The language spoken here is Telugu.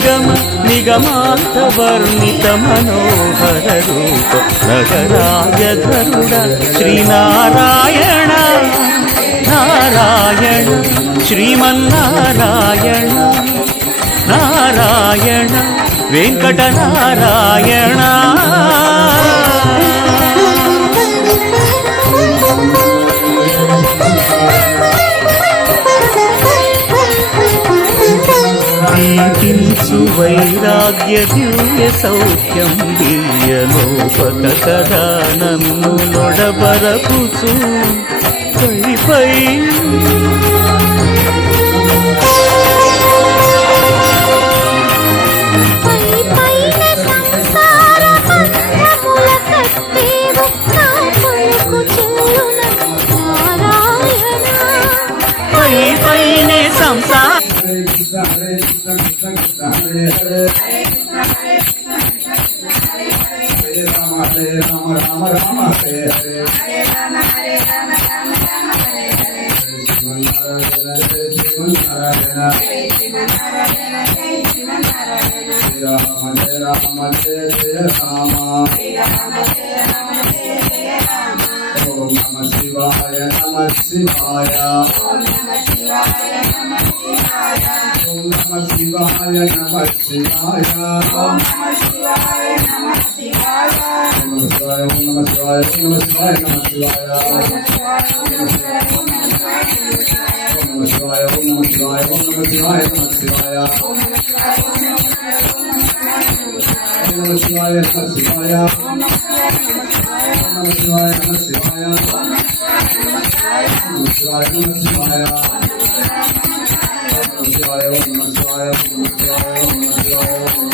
నిగమ నిగమాంత వర్ణిత మనోహర రూప నగరాజధరుడ శ్రీనారాయణ నారాయణ శ్రీమన్నారాయణ నారాయణ వెంకట నారాయణ దీపించు వైరాగ్య దివ్య సౌఖ్యం దివ్యలోపక కదా నన్ను నొడబరపుచు పై పైనే సంసార Hare Krishna Krishna Krishna Hare Hare Hare Rama Rama Rama Hare Hare Hare Rama Rama Hare Hare Hare Narayana Hare Narayana Hare Rama Hare Rama Om Namah Shivaya Namah Shivaya Om Namah Shivaya Namah Shivaya Om Namah Shivaya Namah Shivaya Om Namah Shivaya Namah Shivaya Om Namah Shivaya Om Namah Shivaya Om Namah Shivaya Namah Shivaya Om Namah Shivaya Om Namah Shivaya Om Namah Shivaya Namah Shivaya Om Namah Shivaya Namah Shivaya Namah Shivaya Namah Shivaya Namah Shivaya Namah Shivaya Namah Shivaya Namah Shivaya Namah Shivaya Namah Shivaya Namah Shivaya